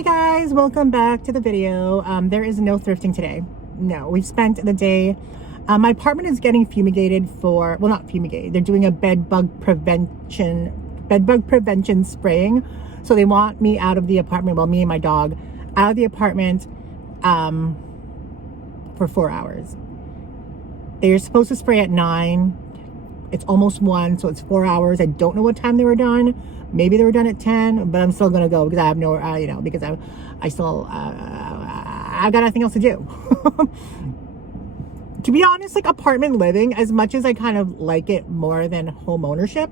Hey guys, welcome back to the video. There is no thrifting today. No, we've spent the day. My apartment is getting fumigated for, well, not fumigated. They're doing a bed bug prevention spraying. So they want me out of the apartment, well, me and my dog, out of the apartment for 4 hours. They're supposed to spray at 9. It's almost 1, so it's 4 hours. I don't know what time they were done. Maybe they were done at 10, but I'm still gonna go because I have no, because I still, I've got nothing else to do. To be honest, like apartment living, as much as I kind of like it more than home ownership,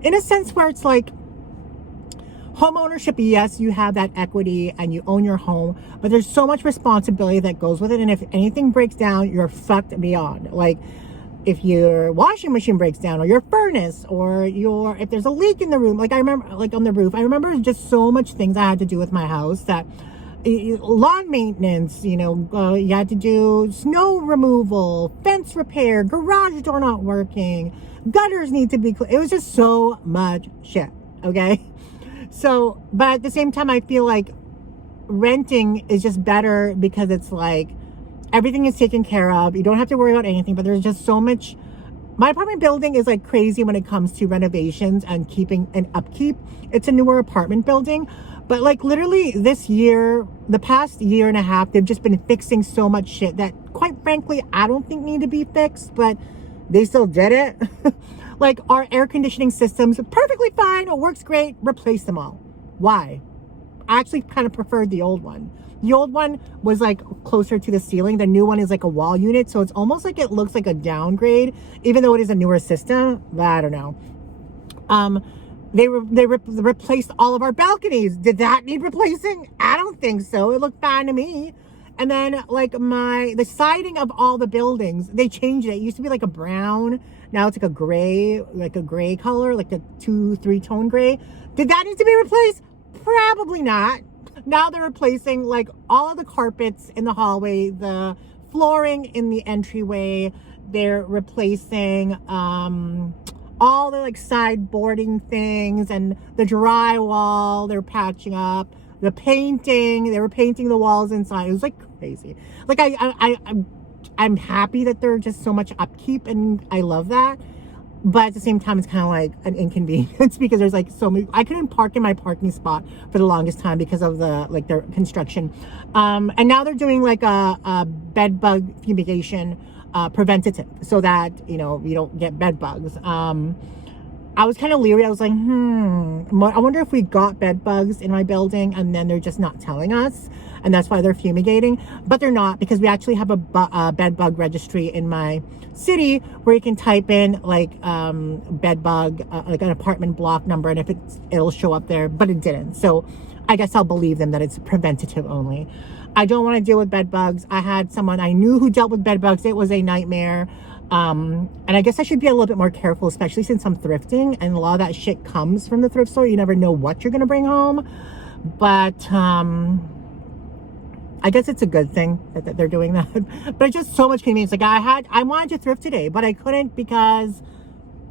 in a sense where it's like home ownership, yes, you have that equity and you own your home, but there's so much responsibility that goes with it. And if anything breaks down, you're fucked beyond. Like, if your washing machine breaks down, or your furnace, or if there's a leak in the room, like I remember, like on the roof, I remember just so much things I had to do with my house, that lawn maintenance, you had to do snow removal, fence repair, garage door not working, gutters need to be clean. It was just so much shit. Okay. So, but at the same time, I feel like renting is just better because it's like, everything is taken care of. You don't have to worry about anything, but there's just so much. My apartment building is like crazy when it comes to renovations and keeping and upkeep. It's a newer apartment building, but like literally this year, the past year and a half, they've just been fixing so much shit that quite frankly, I don't think need to be fixed, but they still did it. Like our air conditioning systems, perfectly fine. It works great. Replace them all. Why? I actually kind of preferred the old one. The old one was like closer to the ceiling. The new one is like a wall unit. So it's almost like it looks like a downgrade, even though it is a newer system. But I don't know. They replaced all of our balconies. Did that need replacing? I don't think so. It looked fine to me. And then like the siding of all the buildings, they changed it. It used to be like a brown. Now it's like a gray color, like a 2-3 tone gray. Did that need to be replaced? Probably not. Now they're replacing like all of the carpets in the hallway, the flooring in the entryway. They're replacing all the like sideboarding things and the drywall. They're patching up the painting. They were painting the walls inside. It was like crazy. Like I'm happy that they're just so much upkeep, and I love that. But at the same time, it's kind of like an inconvenience because there's like so many. I couldn't park in my parking spot for the longest time because of their construction. And now they're doing like a bed bug fumigation preventative, so that you don't get bed bugs. I was kind of leery. I was like, I wonder if we got bed bugs in my building and then they're just not telling us, and that's why they're fumigating. But they're not, because we actually have a bed bug registry in my city where you can type in like bed bug, like an apartment block number, and if it'll show up there, but it didn't. So I guess I'll believe them that it's preventative only. I don't want to deal with bed bugs. I had someone I knew who dealt with bed bugs. It was a nightmare. And I guess I should be a little bit more careful, especially since I'm thrifting and a lot of that shit comes from the thrift store. You never know what you're going to bring home. But I guess it's a good thing that they're doing that. But it's just so much convenience. Like I wanted to thrift today, but I couldn't because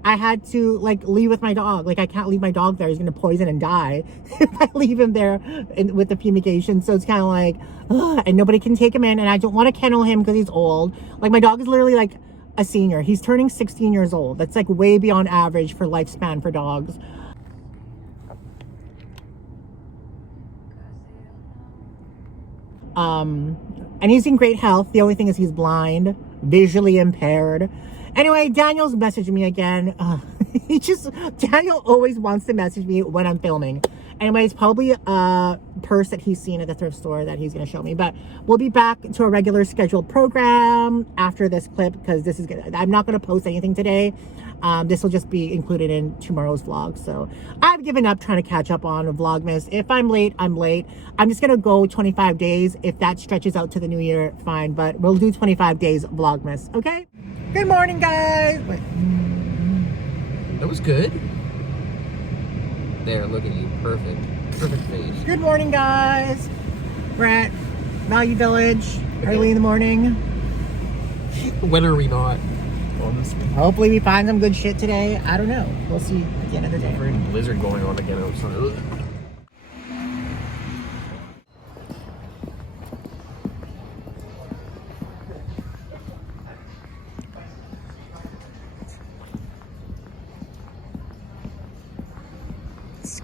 I had to like leave with my dog. Like I can't leave my dog there. He's going to poison and die if I leave him there with the fumigation. So it's kind of like, and nobody can take him in. And I don't want to kennel him because he's old. Like my dog is literally like a senior. He's turning 16 years old. That's like way beyond average for lifespan for dogs. And he's in great health. The only thing is he's blind, visually impaired. Anyway, Daniel's messaging me again. Daniel always wants to message me when I'm filming. Anyway, it's probably a purse that he's seen at the thrift store that he's going to show me. But we'll be back to a regular scheduled program after this clip, because I'm not going to post anything today. This will just be included in tomorrow's vlog. So I've given up trying to catch up on Vlogmas. If I'm late, I'm late. I'm just going to go 25 days. If that stretches out to the new year, fine. But we'll do 25 days Vlogmas. Okay? Good morning, guys. Wait. That was good. There, look at you. Perfect. Perfect face. Good morning, guys. We're at Value Village early in the morning. When are we not? Honestly. Hopefully we find some good shit today. I don't know. We'll see at the end of the day. There's a blizzard going on again outside.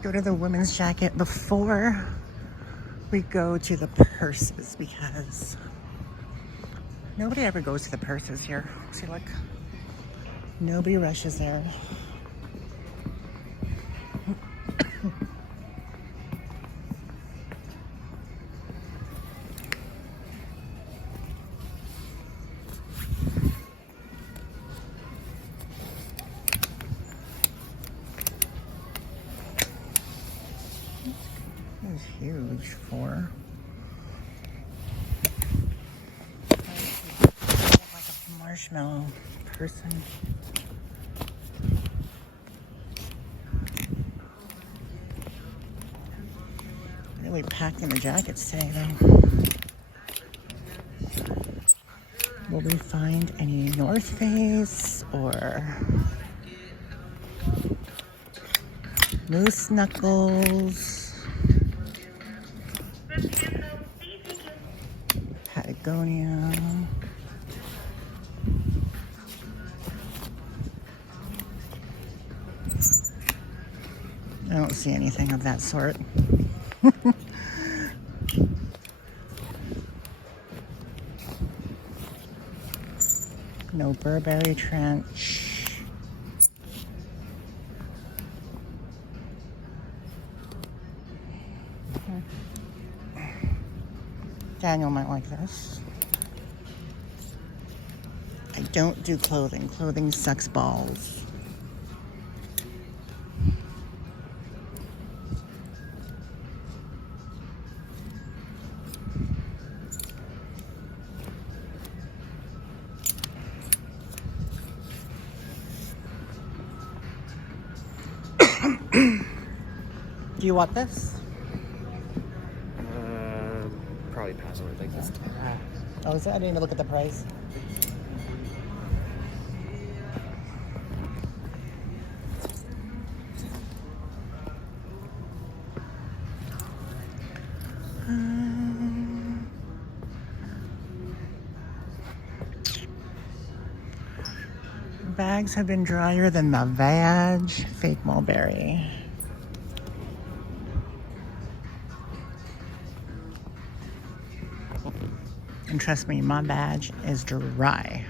go to the women's jacket before we go to the purses because nobody ever goes to the purses here. See, look. Nobody rushes there. It's huge for like a marshmallow person. Really packed in the jackets today though. Will we find any North Face or moose knuckles, Patagonia? I don't see anything of that sort. No Burberry trench. Daniel might like this. I don't do clothing. Clothing sucks balls. Do you want this? Probably pass on it like this. Oh, is it? I didn't even look at the price. Bags have been drier than the vag fake mulberry. And trust me, my badge is dry.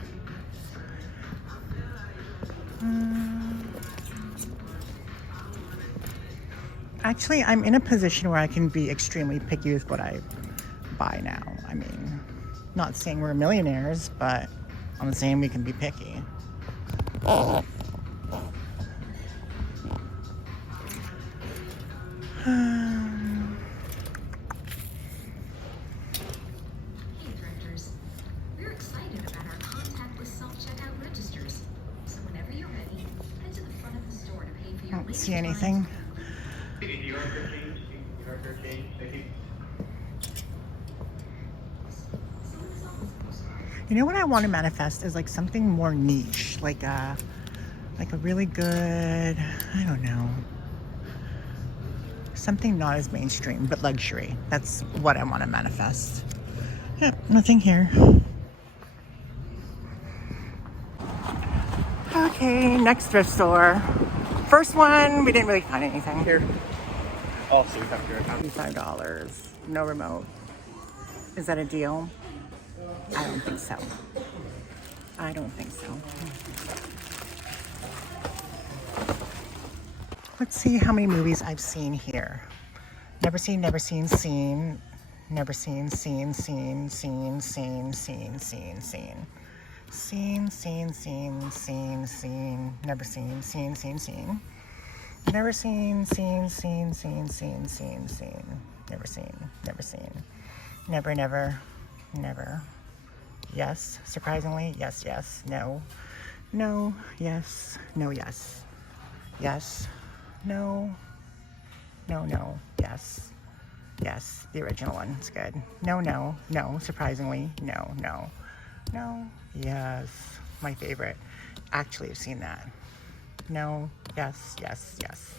Actually, I'm in a position where I can be extremely picky with what I buy now. I mean, not saying we're millionaires, but I'm saying we can be picky. See anything? You know what I want to manifest is like something more niche, like a really good, I don't know, something not as mainstream but luxury. That's what I want to manifest. Yeah, nothing here. Okay, next thrift store. First one, we didn't really find anything. Here. Oh, so we have your account. $55. No remote. Is that a deal? I don't think so. I don't think so. Let's see how many movies I've seen here. Never seen, never seen, seen. Never seen, seen, seen, seen, seen, seen, seen, seen. Seen, seen, seen, seen, seen. Never seen, seen, seen, seen. Never seen, seen, seen, seen, seen, seen, seen. Never seen, never seen. Never, never, never. Yes, surprisingly, yes, yes, no. No, yes, no, yes. Yes, no, no, no, yes. Yes, the original one, it's good. No, no, no, surprisingly, no, no. No, yes, my favorite. Actually, I've seen that. No, yes, yes, yes.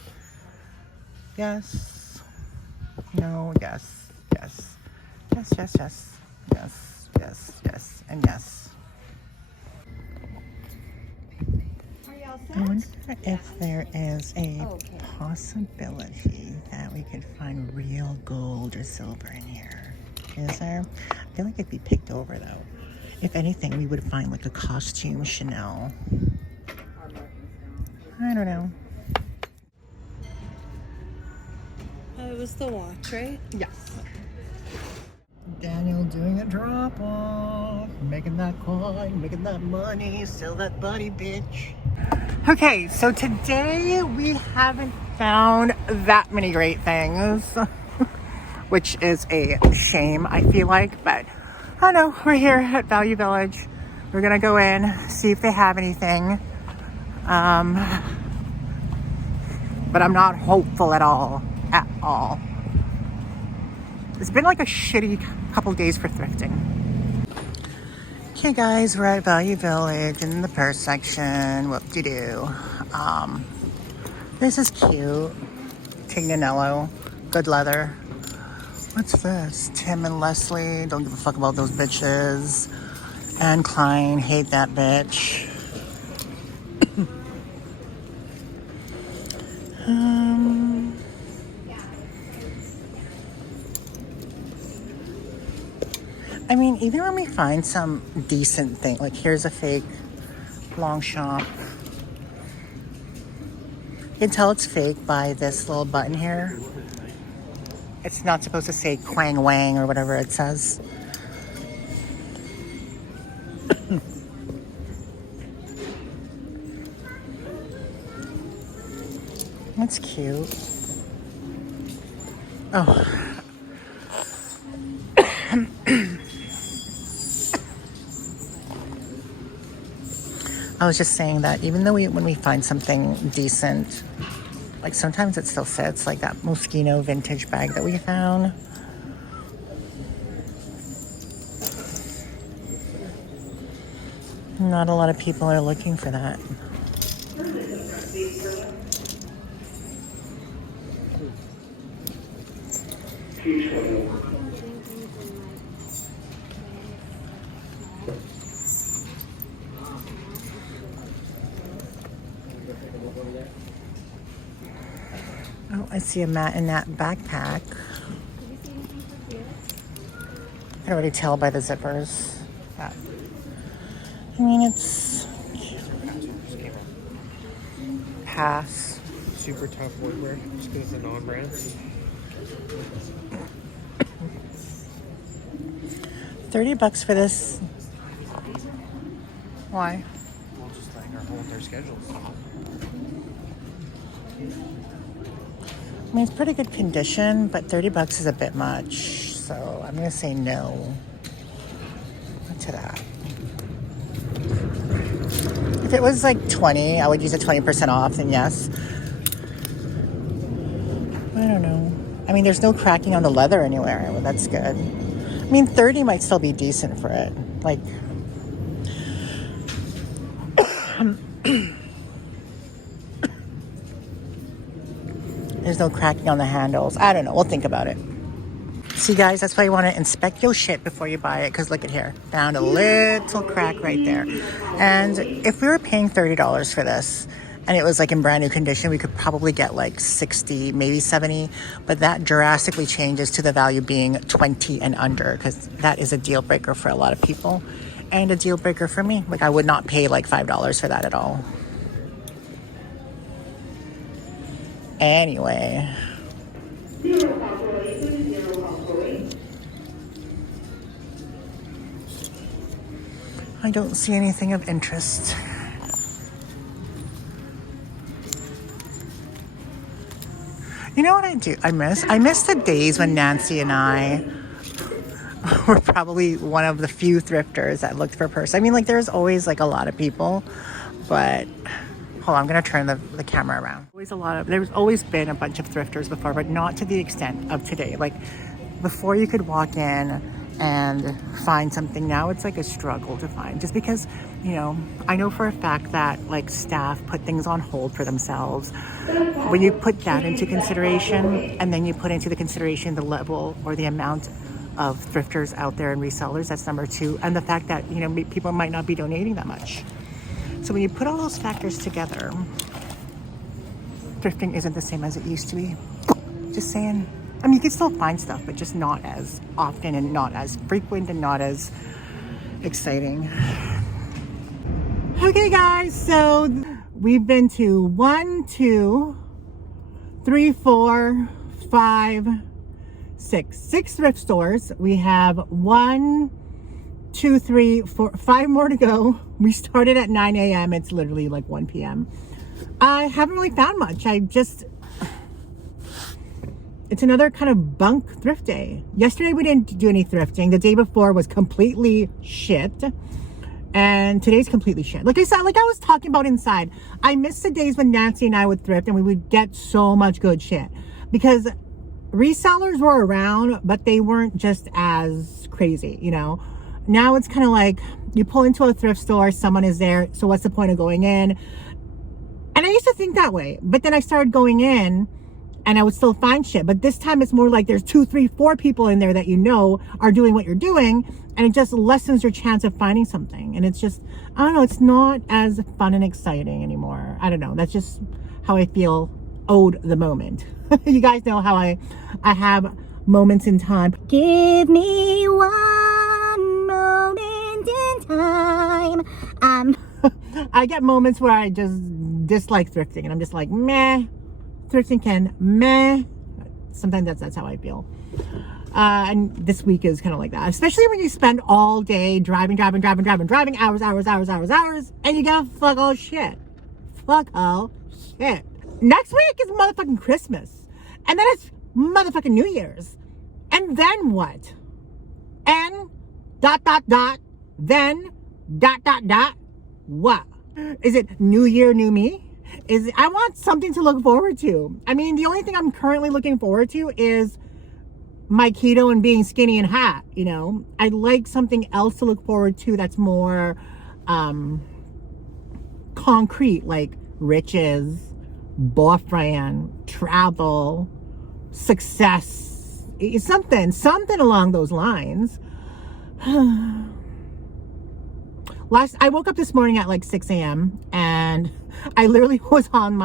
Yes, no, yes, yes. Yes, yes, yes, yes, yes, yes, and yes. Are you I wonder if there is a possibility that we could find real gold or silver in here. Is there? I feel like it'd be picked over though. If anything, we would find like a costume Chanel. I don't know. It was the watch, right? Yes. Daniel doing a drop off, making that coin, making that money, sell that buddy, bitch. Okay, so today we haven't found that many great things, which is a shame, I feel like, but I don't know, we're here at Value Village. We're gonna go in, see if they have anything. But I'm not hopeful at all. It's been like a shitty couple days for thrifting. Okay guys, we're at Value Village in the purse section. Whoop-de-doo. This is cute. Tignanello. Good leather. What's this? Tim and Leslie. Don't give a fuck about those bitches. Anne Klein. Hate that bitch. I mean, even when we find some decent thing, like here's a fake Longchamp. You can tell it's fake by this little button here. It's not supposed to say Quang Wang or whatever it says. That's cute. Oh. I was just saying that even though when we find something decent, like sometimes it still sits, like that Moschino vintage bag that we found. Not a lot of people are looking for that. Oh, I see a Matt in that backpack. I can already tell by the zippers. Yeah. I mean, it's pass. Super tough workwear, just because it's a non-brand. $30 for this. Why? We'll just letting her hold their schedules. I mean, it's pretty good condition, but $30 is a bit much. So I'm gonna say no to that. If it was like 20, I would use a 20% off, then yes. I don't know. I mean, there's no cracking on the leather anywhere. Well, that's good. I mean, 30 might still be decent for it. Like, there's no cracking on the handles. I don't know. We'll think about it. See, guys, that's why you want to inspect your shit before you buy it. Because look at here. Found a little crack right there. And if we were paying $30 for this, and it was like in brand new condition, we could probably get like 60, maybe 70. But that drastically changes to the value being 20 and under. Because that is a deal breaker for a lot of people. And a deal breaker for me. Like, I would not pay like $5 for that at all. Anyway. I don't see anything of interest. You know what I do? I miss the days when Nancy and I were probably one of the few thrifters that looked for purse. I mean, like, there's always like a lot of people, but hold on, I'm gonna turn the camera around. There's always been a bunch of thrifters before, but not to the extent of today. Like, before you could walk in and find something, now it's like a struggle to find, just because, you know, I know for a fact that like staff put things on hold for themselves. When you put that into consideration, and then you put into the consideration the level or the amount of thrifters out there and resellers, that's number two, and the fact that, you know, people might not be donating that much. So when you put all those factors together, thrifting isn't the same as it used to be. Just saying. I mean, you can still find stuff, but just not as often and not as frequent and not as exciting. Okay, guys, so we've been to 1, 2, 3, 4, 5, 6 thrift stores. We have 1, 2, 3, 4, 5 more to go. We started at 9 a.m. It's literally like 1 p.m. I haven't really found much. It's another kind of bunk thrift day. Yesterday we didn't do any thrifting. The day before was completely shit. And today's completely shit. Like I said, like I was talking about inside, I miss the days when Nancy and I would thrift and we would get so much good shit. Because resellers were around, but they weren't just as crazy, you know? Now it's kind of like you pull into a thrift store, someone is there, so what's the point of going in? And I used to think that way, but then I started going in and I would still find shit. But this time it's more like there's 2, 3, 4 people in there that you know are doing what you're doing, and it just lessens your chance of finding something. And it's just, I don't know, it's not as fun and exciting anymore. I don't know, that's just how I feel owed the moment. You guys know how I have moments in time. Give me one moment in time. I get moments where I just dislike thrifting and I'm just like, meh. Thrifting can meh. Sometimes that's how I feel. And this week is kind of like that, especially when you spend all day driving hours, and you get fuck all shit. Next week is motherfucking Christmas, and then it's motherfucking New Year's, and then what? And ... then ... what? Is it New Year, New Me? I want something to look forward to. I mean, the only thing I'm currently looking forward to is my keto and being skinny and hot, you know? I'd like something else to look forward to that's more concrete, like riches, boyfriend, travel, success. It's something along those lines. I woke up this morning at like 6 a.m. and I literally was on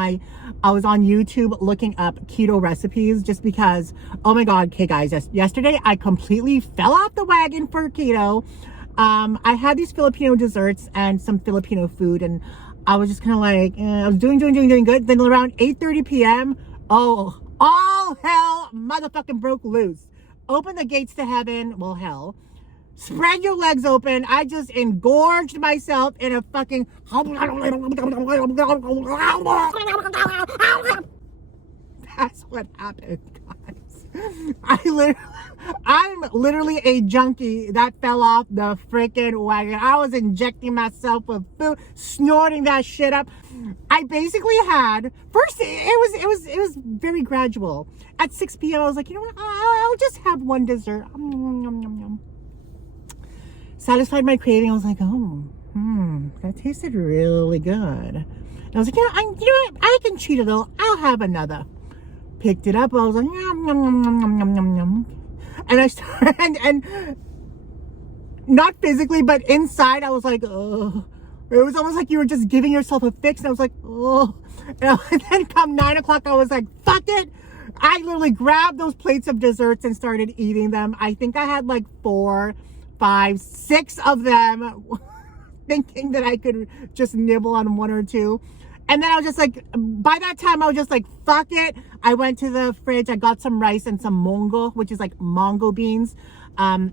YouTube looking up keto recipes just because, oh my God, okay guys, yesterday I completely fell off the wagon for keto. I had these Filipino desserts and some Filipino food, and I was just kind of like, I was doing good. Then around 8:30 p.m., oh, all hell motherfucking broke loose. Open the gates to heaven. Well, hell. Spread your legs open. I just engorged myself in a fucking... That's what happened, guys. I'm literally a junkie that fell off the freaking wagon. I was injecting myself with food, snorting that shit up. I basically had... First, it was very gradual. At 6 p.m., I was like, you know what? I'll just have one dessert. Satisfied my craving. I was like, oh, that tasted really good. And I was like, you know what? I can cheat a little. I'll have another. Picked it up. I was like, yum, yum, yum, yum, yum, yum, yum, yum. And I started, and not physically, but inside, I was like, oh. It was almost like you were just giving yourself a fix. And I was like, oh. And then come 9 o'clock, I was like, fuck it. I literally grabbed those plates of desserts and started eating them. I think I had like 4, 5, 6 of them, thinking that I could just nibble on 1 or 2. And then I was just like, by that time I was just like, fuck it. I went to the fridge, I got some rice and some mongo, which is like mongo beans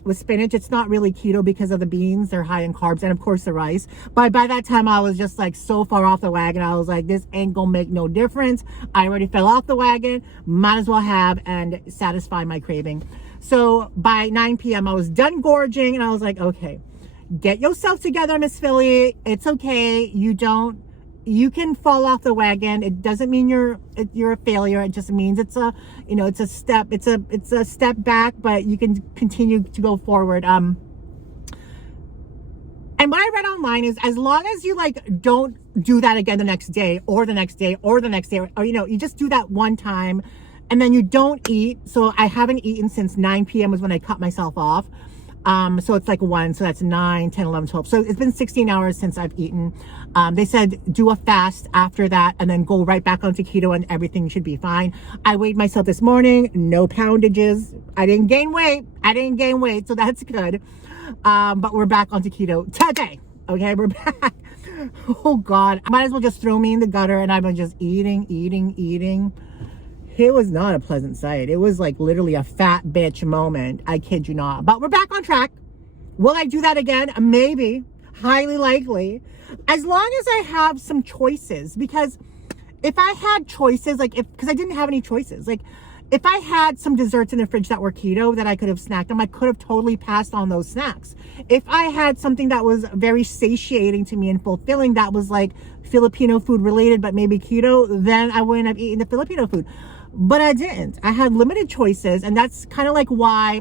with spinach. It's not really keto because of the beans, they're high in carbs, and of course the rice. But by that time I was just like so far off the wagon, I was like, this ain't gonna make no difference. I already fell off the wagon, might as well have and satisfy my craving. So by 9 p.m. I was done gorging, and I was like, okay, get yourself together, Miss Philly. It's okay. You can fall off the wagon. It doesn't mean you're a failure. It just means it's a step. It's a step back, but you can continue to go forward. And what I read online is, as long as you like don't do that again the next day or the next day or the next day, or you just do that one time, and then you don't eat. So I haven't eaten since 9 p.m. was when I cut myself off. So it's like 1, so that's 9, 10, 11, 12. So it's been 16 hours since I've eaten. They said do a fast after that and then go right back onto keto and everything should be fine. I weighed myself this morning, no poundages. I didn't gain weight, so that's good. But we're back onto keto today. Okay, we're back. Oh God, I might as well just throw me in the gutter and I've been just eating. It was not a pleasant sight. It was like literally a fat bitch moment. I kid you not. But we're back on track. Will I do that again? Maybe. Highly likely. As long as I have some choices. Because if I had choices, because I didn't have any choices. Like, if I had some desserts in the fridge that were keto that I could have snacked on, I could have totally passed on those snacks. If I had something that was very satiating to me and fulfilling that was like Filipino food related, but maybe keto, then I wouldn't have eaten the Filipino food. But I didn't. I had limited choices, and that's kind of like why,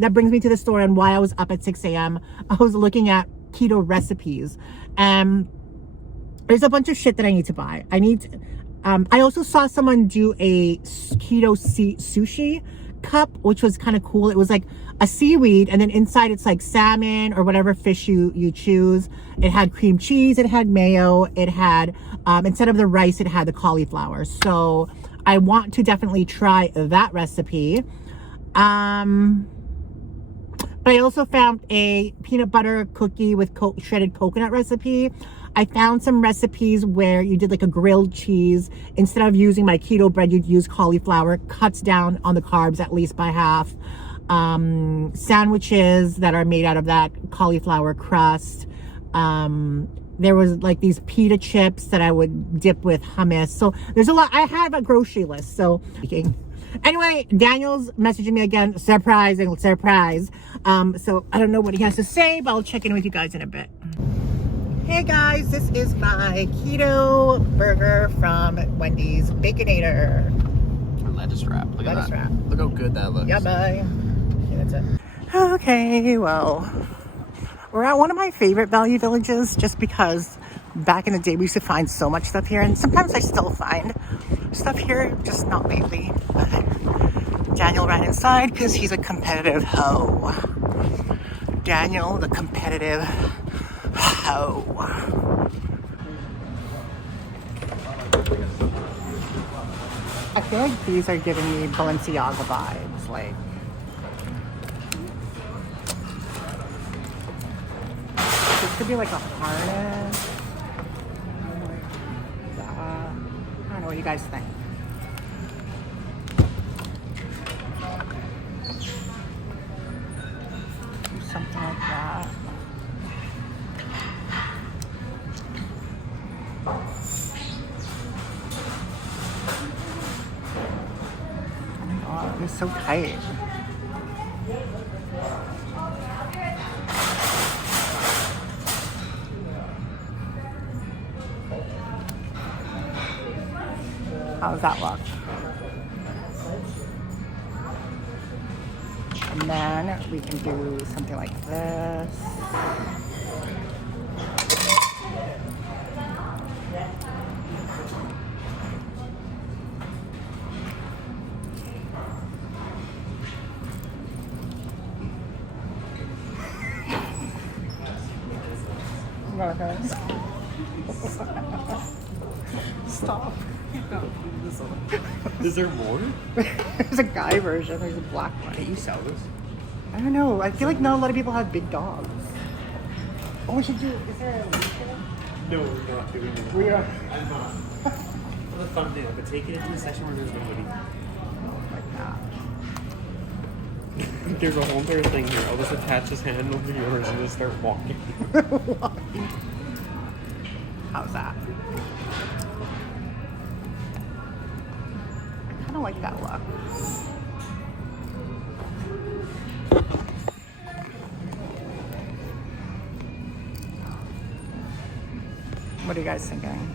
that brings me to the story on why I was up at 6 a.m. I was looking at keto recipes, and there's a bunch of shit that I need to buy. I also saw someone do a keto sushi cup, which was kind of cool. It was like a seaweed, and then inside it's like salmon or whatever fish you choose. It had cream cheese, it had mayo, it had, instead of the rice, it had the cauliflower. So I want to definitely try that recipe. But I also found a peanut butter cookie with shredded coconut recipe. I found some recipes where you did like a grilled cheese. Instead of using my keto bread, you'd use cauliflower. Cuts down on the carbs at least by half. Sandwiches that are made out of that cauliflower crust. There was like these pita chips that I would dip with hummus. So there's a lot. I have a grocery list. So anyway, Daniel's messaging me again. Surprise. So I don't know what he has to say, but I'll check in with you guys in a bit. Hey guys, this is my keto burger from Wendy's Baconator. Lettuce wrap. Look at Lettuce that. wrap. Look how good that looks. Yeah, bye. Okay, that's it. Okay, well, we're at one of my favorite value villages just because back in the day we used to find so much stuff here, and sometimes I still find stuff here, just not lately. But Daniel ran inside because he's a competitive hoe. Daniel, the competitive hoe. I feel like these are giving me Balenciaga vibes, like. This could be like a harness. I don't know what you guys think. Do something like that. Oh my god, it's so tight. How does that look? And then we can do something like this. Stop. Is there more? There's a guy version. There's a black one. Can you sell this? I don't know. I feel like not a lot of people have big dogs. Oh, we should do. Is there a link here? No, we're not doing it. We are. I'm not. For the thumbnail, but take it into the section where there's nobody. Like that. There's a whole entire thing here. I'll just attach his hand over yours and just start walking. How's that? I kind of like that look. What are you guys thinking?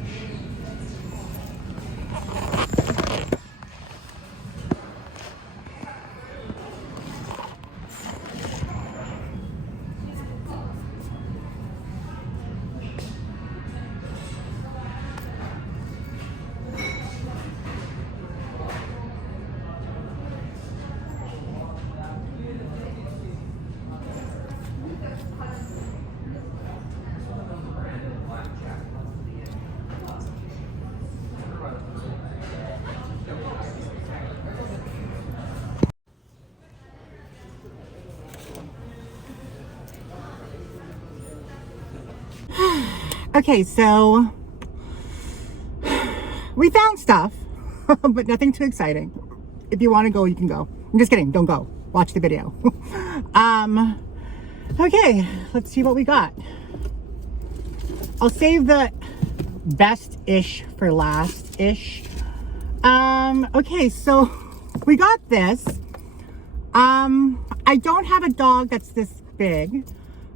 Okay, so we found stuff, but nothing too exciting. If you want to go, you can go. I'm just kidding. Don't go. Watch the video. Okay, let's see what we got. I'll save the best-ish for last-ish. Okay, so we got this. I don't have a dog that's this big,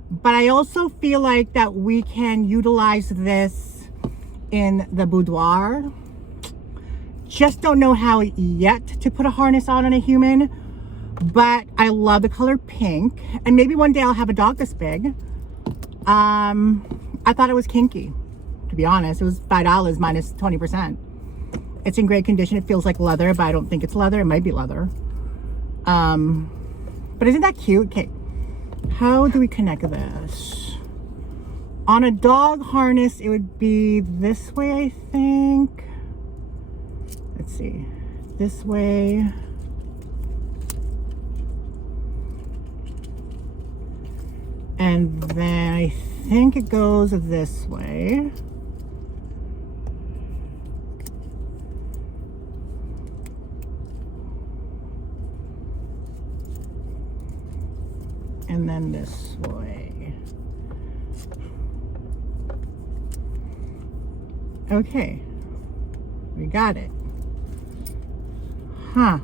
but I also feel like that we can utilize this in the boudoir. Just don't know how yet to put a harness on a human, but I love the color pink, and maybe one day I'll have a dog this big. I thought it was kinky, to be honest. It was $5 minus 20%. It's in great condition. It feels like leather, but I don't think it's leather. It might be leather. But isn't that cute? Okay, how do we connect this? On a dog harness, it would be this way, I think. Let's see, this way. And then I think it goes this way. And then this way. Okay, we got it. Huh.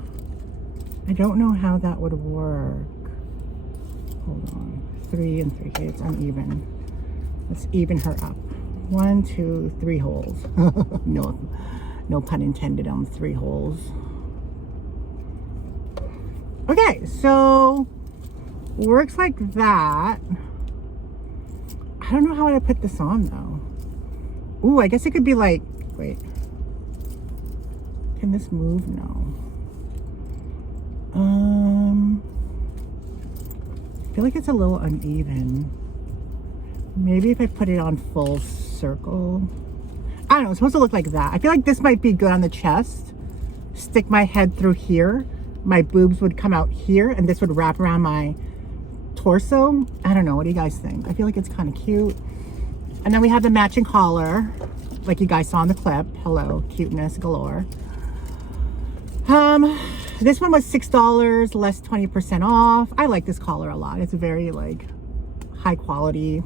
I don't know how that would work. Hold on. 3 and 3. Okay, it's uneven. Let's even her up. 1, 2, 3 holes. No pun intended on 3 holes. Okay, so works like that. I don't know how I put this on though. Ooh, I guess it could be like, wait. Can this move? No. I feel like it's a little uneven. Maybe if I put it on full circle. I don't know, it's supposed to look like that. I feel like this might be good on the chest. Stick my head through here. My boobs would come out here and this would wrap around my torso. I don't know, what do you guys think? I feel like it's kind of cute. And then we have the matching collar, like you guys saw in the clip. Hello, cuteness galore. This one was $6, less 20% off. I like this collar a lot. It's very like high quality,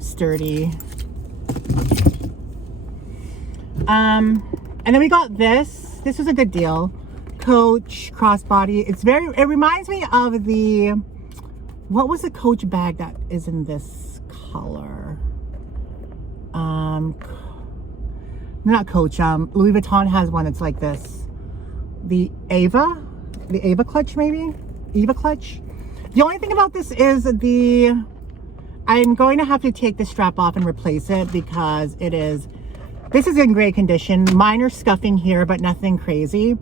sturdy. And then we got this. This was a good deal. Coach crossbody. It reminds me of the, what was the Coach bag that is in this color? Not Coach, Louis Vuitton has one that's like this. The Ava clutch, maybe? Eva clutch. The only thing about this is I'm going to have to take the strap off and replace it because this is in great condition. Minor scuffing here, but nothing crazy.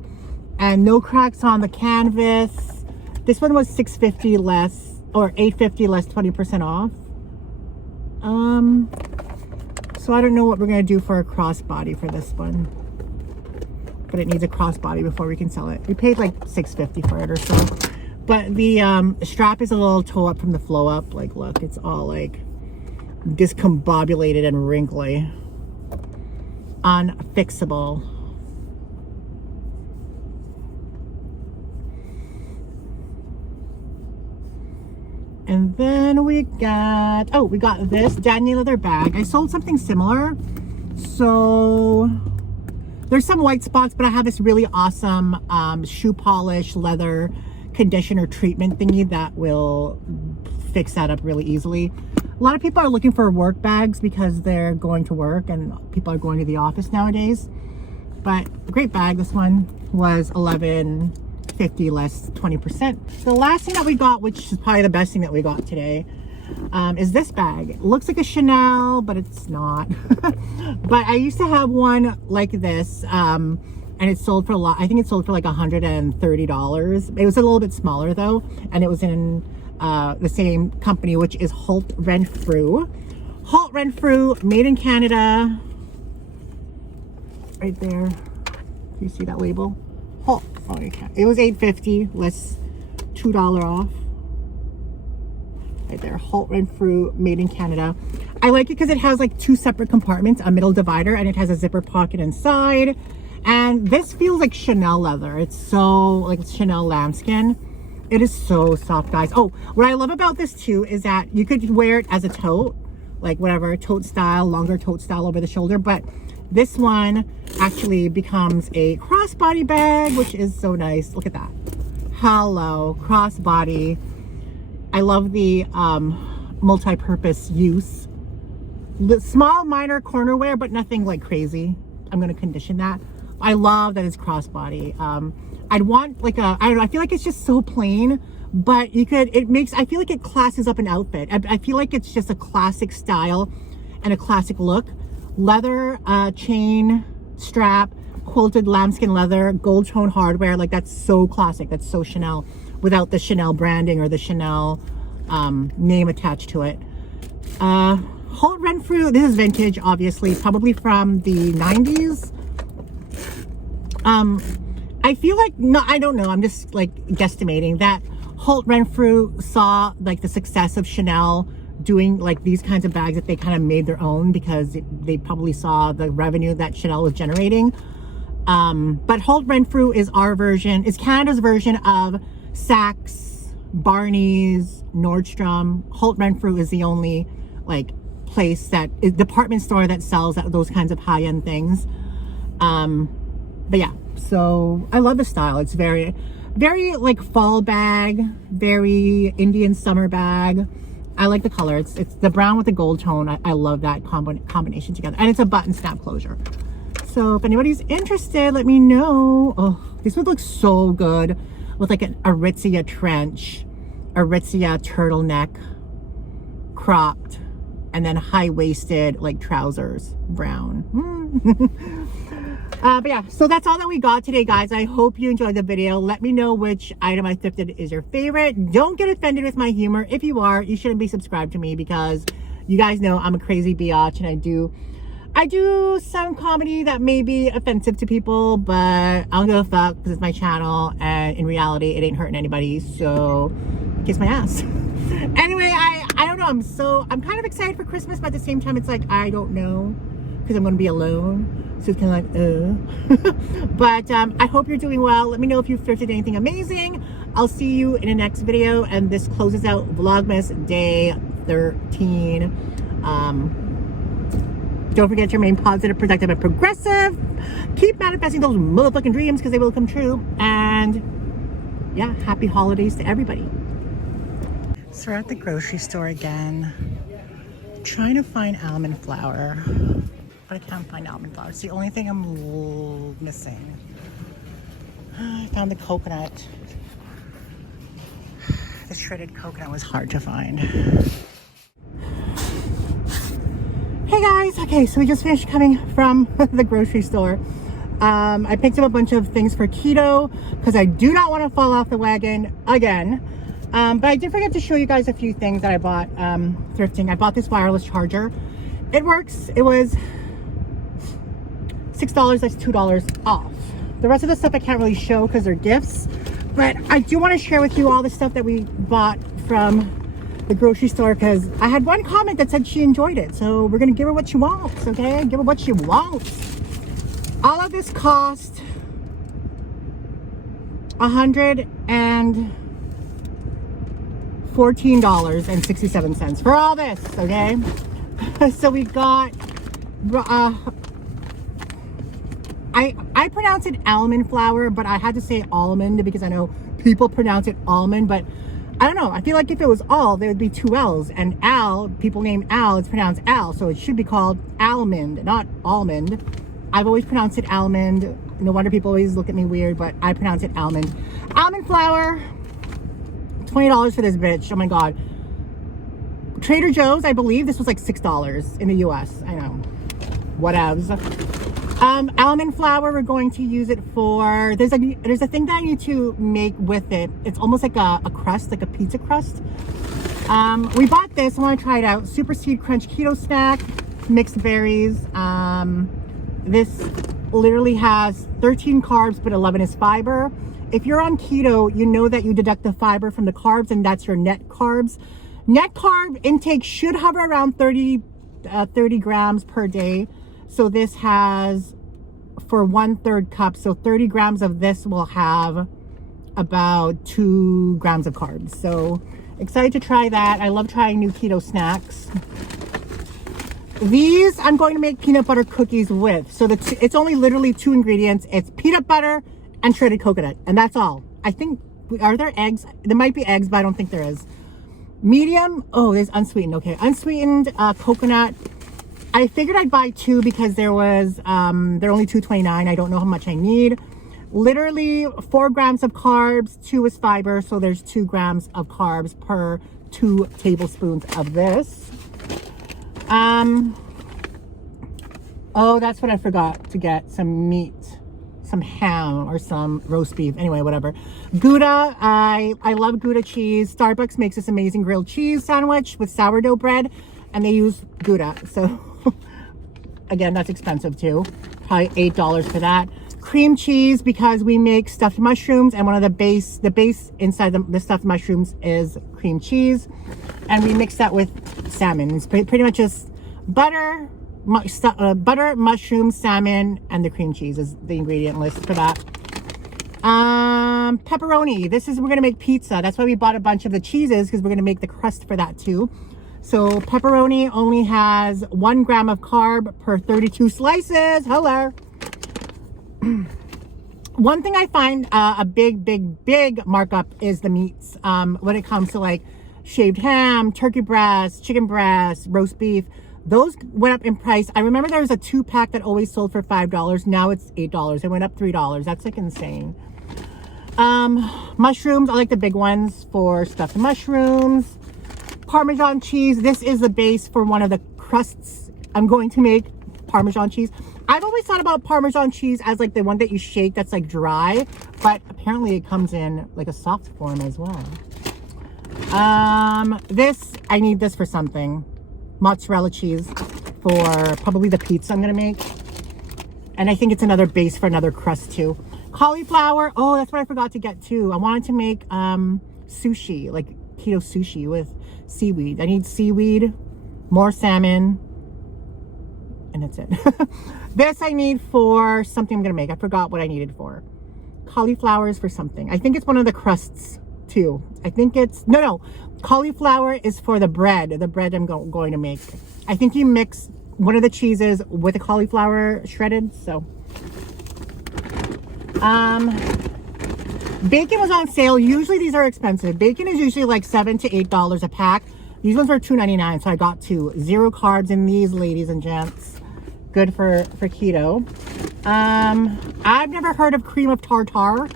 And no cracks on the canvas. This one was $6.50 less, or $8.50 less 20% off. So I don't know what we're gonna do for a crossbody for this one. But it needs a crossbody before we can sell it. We paid like $6.50 for it or so. But the strap is a little toe up from the flow up. Like, look, it's all like discombobulated and wrinkly. Unfixable. And then we got this Daniel leather bag. I sold something similar. So there's some white spots, but I have this really awesome shoe polish leather conditioner treatment thingy that will fix that up really easily. A lot of people are looking for work bags because they're going to work and people are going to the office nowadays. But a great bag. This one was $11.50 less 20%. The last thing that we got, which is probably the best thing that we got today, is this bag. It looks like a Chanel, but it's not. But I used to have one like this, and it sold for a lot. I think it sold for like $130. It was a little bit smaller though, and it was in the same company, which is Holt Renfrew. Holt Renfrew, made in Canada. Right there. Do you see that label? Holt. Oh, you can't. It was $8.50 less $2 off. right there, Holt Renfrew, made in Canada. I like it because it has like 2 separate compartments, a middle divider, and it has a zipper pocket inside. And this feels like Chanel leather. It's so like Chanel lambskin. It is so soft, guys. Oh, what I love about this too is that you could wear it as a tote, like whatever, tote style, longer tote style over the shoulder. But this one actually becomes a crossbody bag, which is so nice. Look at that. Hello, crossbody. I love the multi-purpose use. The small minor corner wear, but nothing like crazy. I'm going to condition that. I love that it's crossbody. I'd want like a, I don't know, I feel like it's just so plain, but you could, it makes, I feel like it classes up an outfit. I feel like it's just a classic style and a classic look. Leather, chain, strap, quilted lambskin leather, gold tone hardware. Like that's so classic. That's so Chanel without the Chanel branding or the Chanel name attached to it. Holt Renfrew, this is vintage, obviously, probably from the 90s. I feel like, no, I don't know, I'm just like guesstimating that Holt Renfrew saw like the success of Chanel doing like these kinds of bags, that they kind of made their own because they probably saw the revenue that Chanel was generating. But Holt Renfrew is our version, is Canada's version of Saks, Barney's, Nordstrom. Holt Renfrew is the only like place that is department store that sells those kinds of high-end things. But yeah, so I love the style. It's very, very like fall bag, very Indian summer bag. I like the color. It's the brown with the gold tone. I love that combination together. And it's a button snap closure. So if anybody's interested, let me know. Oh, this would look so good with like an Aritzia trench, Aritzia turtleneck, cropped, and then high-waisted like trousers, brown. But yeah, so that's all that we got today, guys. I hope you enjoyed the video. Let me know which item I thrifted is your favorite. Don't get offended with my humor. If you are, you shouldn't be subscribed to me because you guys know I'm a crazy biatch and I do some comedy that may be offensive to people, but I don't give a fuck because it's my channel, and in reality, it ain't hurting anybody, so kiss my ass. Anyway, I don't know. I'm kind of excited for Christmas, but at the same time, it's like, I don't know because I'm going to be alone. So it's kind of like, But I hope you're doing well. Let me know if you've thrifted anything amazing. I'll see you in the next video, and this closes out Vlogmas Day 13. Don't forget to remain positive, productive, and progressive. Keep manifesting those motherfucking dreams because they will come true. And yeah, happy holidays to everybody. So we're at the grocery store again, trying to find almond flour, but I can't find almond flour. It's the only thing I'm missing. I found the coconut. The shredded coconut was hard to find. Hey guys, okay, so we just finished coming from the grocery store. I picked up a bunch of things for keto because I do not want to fall off the wagon again. But I did forget to show you guys a few things that I bought thrifting. I bought this wireless charger. It works. It was $6, that's $2 off. The rest of the stuff I can't really show because they're gifts, but I do want to share with you all the stuff that we bought from the grocery store because I had one comment that said she enjoyed it, so we're gonna give her what she wants. Okay, give her what she wants. All of this cost $114.67 for all this. Okay, so we got I pronounce it almond flour, but I had to say almond because I know people pronounce it almond, but I don't know. I feel like if it was all, there would be 2 L's, and Al, people name Al, it's pronounced Al, so it should be called almond, not almond. I've always pronounced it almond. No wonder people always look at me weird, but I pronounce it almond. Almond flour, $20 for this bitch. Oh my God. Trader Joe's, I believe this was like $6 in the US. I know. Whatevs. Almond flour, we're going to use it for, there's a thing that I need to make with it. It's almost like a crust, like a pizza crust. We bought this, I want to try it out. Super Seed Crunch Keto Snack, mixed berries. This literally has 13 carbs, but 11 is fiber. If you're on keto, you know that you deduct the fiber from the carbs, and that's your net carbs. Net carb intake should hover around 30 grams per day. So this has for 1/3 cup. So 30 grams of this will have about 2 grams of carbs. So excited to try that. I love trying new keto snacks. These I'm going to make peanut butter cookies with. So it's only literally 2 ingredients. It's peanut butter and shredded coconut, and that's all. I think, are there eggs? There might be eggs, but I don't think there is. Medium, oh, there's unsweetened. Okay, unsweetened coconut. I figured I'd buy 2 because they're only $2.29. I don't know how much I need. Literally 4 grams of carbs, 2 is fiber, so there's 2 grams of carbs per 2 tablespoons of this. Oh, that's what I forgot to get, some meat, some ham or some roast beef. Anyway, whatever. Gouda, I love Gouda cheese. Starbucks makes this amazing grilled cheese sandwich with sourdough bread, and they use Gouda. So again, that's expensive too. Probably $8 for that. Cream cheese, because we make stuffed mushrooms, and one of the base inside the stuffed mushrooms is cream cheese, and we mix that with salmon. It's pretty much just butter, mushroom, salmon, and the cream cheese is the ingredient list for that. Pepperoni. We're gonna make pizza. That's why we bought a bunch of the cheeses, because we're gonna make the crust for that too. So pepperoni only has 1 gram of carb per 32 slices. Hello. One thing I find a big markup is the meats. When it comes to like shaved ham, turkey breast, chicken breast, roast beef, those went up in price. I remember there was a 2-pack that always sold for $5. Now it's $8. It went up $3. That's like insane. Mushrooms, I like the big ones for stuffed mushrooms. Parmesan cheese. This is the base for one of the crusts I'm going to make. Parmesan cheese. I've always thought about Parmesan cheese as like the one that you shake that's like dry, but apparently it comes in like a soft form as well. I need this for something. Mozzarella cheese for probably the pizza I'm gonna make. And I think it's another base for another crust too. Cauliflower, oh, that's what I forgot to get too. I wanted to make sushi, like keto sushi with seaweed. I need seaweed, more salmon, and that's it. This I need for something I'm gonna make. I forgot what I needed for. Cauliflower is for something. I think it's one of the crusts too. I think it's, no. Cauliflower is for the bread I'm going to make. I think you mix one of the cheeses with the cauliflower shredded, so. Bacon was on sale. Usually these are expensive. Bacon is usually like $7 to $8 a pack. These ones were $2.99, so I got 2. 0 carbs in these, ladies and gents. Good for keto. I've never heard of cream of tartar.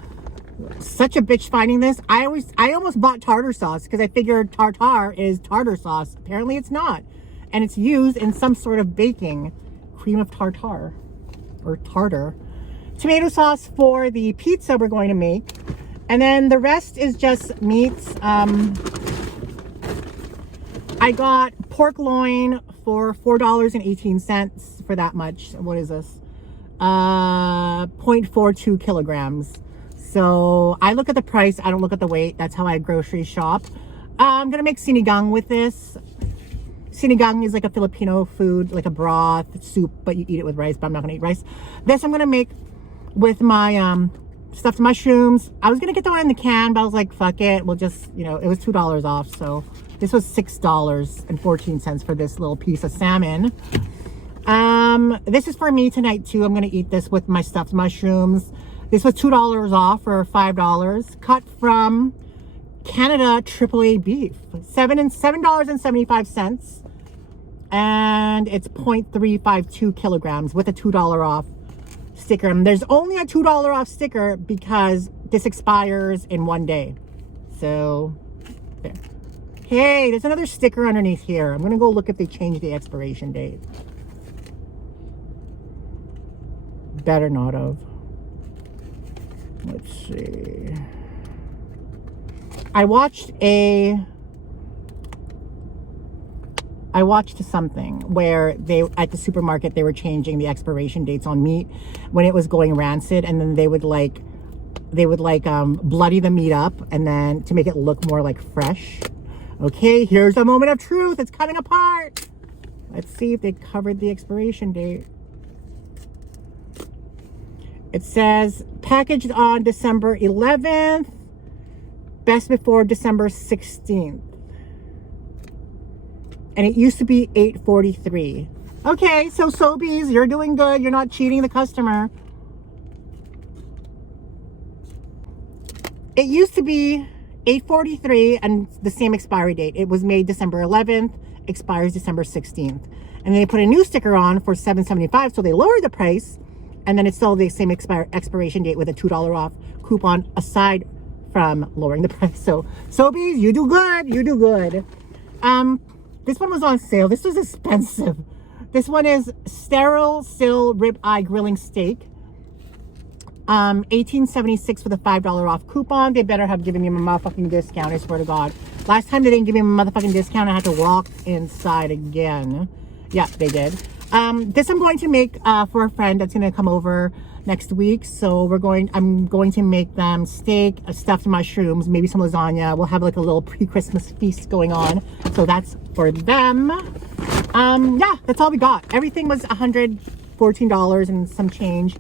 Such a bitch finding this. I almost bought tartar sauce because I figured tartar is tartar sauce. Apparently it's not. And it's used in some sort of baking. Cream of tartar or tartar. Tomato sauce for the pizza we're going to make. And then the rest is just meats. I got pork loin for $4.18 for that much. What is this? 0.42 kilograms. So I look at the price. I don't look at the weight. That's how I grocery shop. I'm going to make sinigang with this. Sinigang is like a Filipino food, like a broth soup, but you eat it with rice, but I'm not going to eat rice. This I'm going to make with my stuffed mushrooms. I was going to get the one in the can, but I was like, fuck it. We'll just, it was $2 off. So this was $6.14 for this little piece of salmon. This is for me tonight too. I'm going to eat this with my stuffed mushrooms. This was $2 off for $5. Cut from Canada AAA beef. $7.75. And it's 0.352 kilograms with a $2 off sticker. And there's only a $2 off sticker because this expires in 1 day. So, there. Hey, there's another sticker underneath here. I'm going to go look if they changed the expiration date. Better not have. Let's see. I watched something where at the supermarket they were changing the expiration dates on meat when it was going rancid, and then they would bloody the meat up and then to make it look more like fresh. Okay, here's the moment of truth. It's coming apart. Let's see if they covered the expiration date. It says packaged on December 11th, best before December 16th. And it used to be 8:43. Okay, so Sobeys, you're doing good. You're not cheating the customer. It used to be 8:43 and the same expiry date. It was made December 11th, expires December 16th. And they put a new sticker on for $7.75, so they lowered the price. And then it's still the same expiration date with a $2 off coupon aside from lowering the price. So Sobeys, you do good. You do good. This one was on sale. This was expensive. This one is sterile sill ribeye grilling steak. $18.76 with a $5 off coupon. They better have given me a motherfucking discount, I swear to God. Last time they didn't give me a motherfucking discount, I had to walk inside again. Yeah, they did. This I'm going to make for a friend that's going to come over next week. So I'm going to make them steak, stuffed mushrooms, maybe some lasagna. We'll have like a little pre-Christmas feast going on. So that's for them. Yeah, that's all we got. Everything was $114 and some change.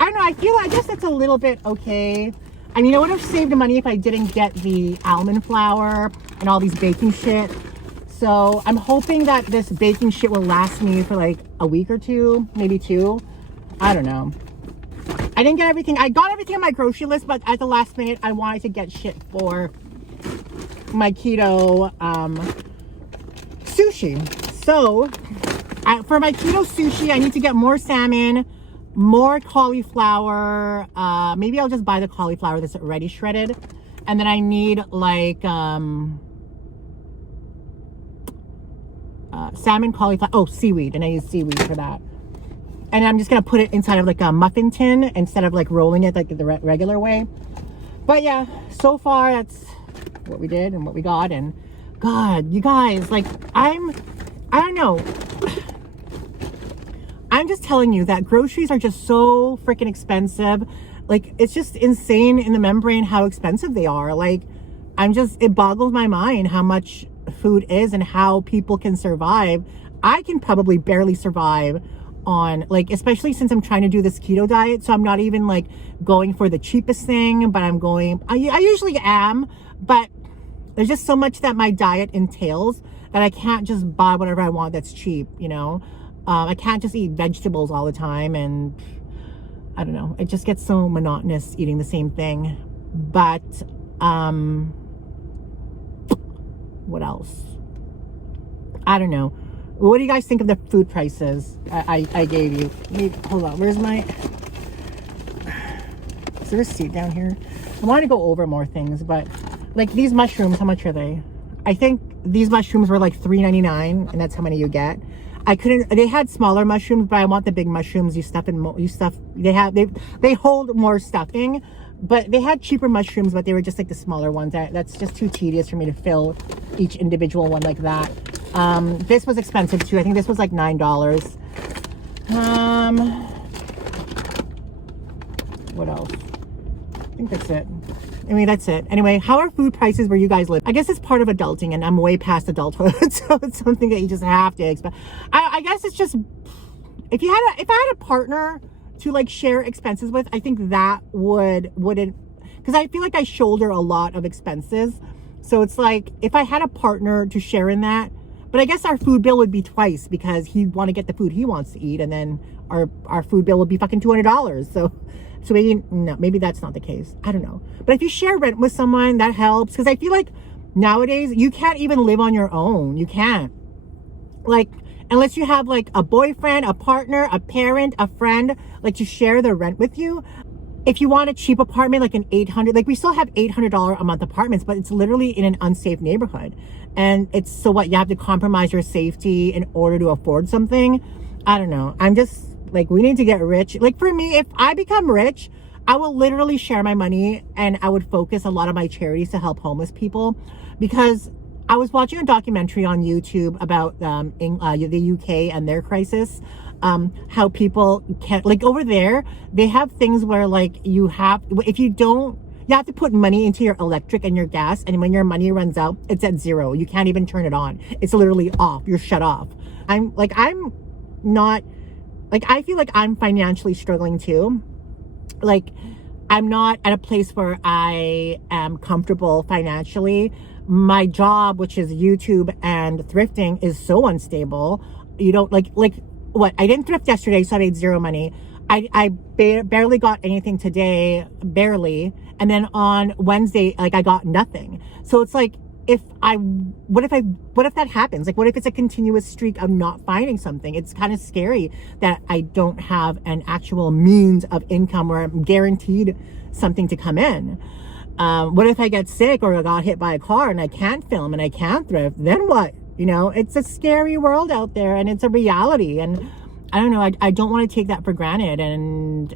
I don't know, I guess that's a little bit okay. I mean, I would have saved the money if I didn't get the almond flour and all these baking shit. So I'm hoping that this baking shit will last me for like a week or two, maybe two. I don't know. I didn't get everything. I got everything on my grocery list, but at the last minute, I wanted to get shit for my keto sushi. So for my keto sushi, I need to get more salmon, more cauliflower. Maybe I'll just buy the cauliflower that's already shredded. And then I need like salmon, cauliflower, seaweed, and I use seaweed for that. And I'm just gonna put it inside of like a muffin tin instead of like rolling it like the regular way. But yeah, so far that's what we did and what we got. And God, you guys, like I don't know. I'm just telling you that groceries are just so freaking expensive. Like, it's just insane in the membrane how expensive they are. Like, it boggles my mind how much food is and how people can survive. I can probably barely survive on, like, especially since I'm trying to do this keto diet. So I'm not even like going for the cheapest thing, but I usually am, but there's just so much that my diet entails that I can't just buy whatever I want that's cheap, you know? I can't just eat vegetables all the time, and I don't know, it just gets so monotonous eating the same thing. But what else? I don't know. What do you guys think of the food prices I gave you? Hold on, where's my, is there a receipt down here? I want to go over more things, but like these mushrooms, how much are they? I think these mushrooms were like $3.99, and that's how many you get. They had smaller mushrooms, but I want the big mushrooms. They hold more stuffing, but they had cheaper mushrooms, but they were just like the smaller ones. That's just too tedious for me to fill each individual one like that. This was expensive too. I think this was like $9. What else? I think that's it. I mean, that's it. Anyway, how are food prices where you guys live? I guess it's part of adulting, and I'm way past adulthood, so it's something that you just have to expect. I guess it's just, if I had a partner to like share expenses with, I think that wouldn't, because I feel like I shoulder a lot of expenses. So it's like, if I had a partner to share in that, but I guess our food bill would be twice because he'd want to get the food he wants to eat, and then our food bill would be fucking $200. So maybe that's not the case. I don't know. But if you share rent with someone, that helps. Because I feel like nowadays, you can't even live on your own. You can't. Like, unless you have like a boyfriend, a partner, a parent, a friend, like to share the rent with you. If you want a cheap apartment, like an $800, like we still have $800 a month apartments, but it's literally in an unsafe neighborhood. And it's, so what, you have to compromise your safety in order to afford something? I don't know. I'm just, like, we need to get rich. Like, for me, if I become rich, I will literally share my money, and I would focus a lot of my charities to help homeless people. Because I was watching a documentary on YouTube about the UK and their crisis. How people can't, like over there, they have things where like if you don't, You have to put money into your electric and your gas, and when your money runs out, it's at zero. You can't even turn it on. It's literally off. You're shut off. I'm not, like, I feel like I'm financially struggling too. Like, I'm not at a place where I am comfortable financially. My job, which is YouTube and thrifting, is so unstable. You don't, like what? I didn't thrift yesterday, so I made zero money. I barely got anything today, barely. And then on Wednesday, like, I got nothing. So it's like, what if that happens? Like, what if it's a continuous streak of not finding something? It's kind of scary that I don't have an actual means of income where I'm guaranteed something to come in. What if I get sick or I got hit by a car and I can't film and I can't thrift? Then what? You know, it's a scary world out there, and it's a reality. And I don't know, I don't want to take that for granted. And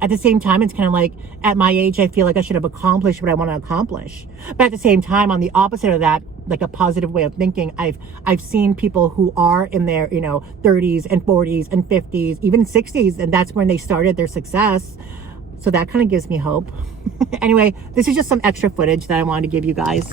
at the same time, it's kind of like, at my age, I feel like I should have accomplished what I want to accomplish. But at the same time, on the opposite of that, like a positive way of thinking, I've seen people who are in their, you know, 30s and 40s and 50s, even 60s, and that's when they started their success. So that kind of gives me hope. Anyway, this is just some extra footage that I wanted to give you guys.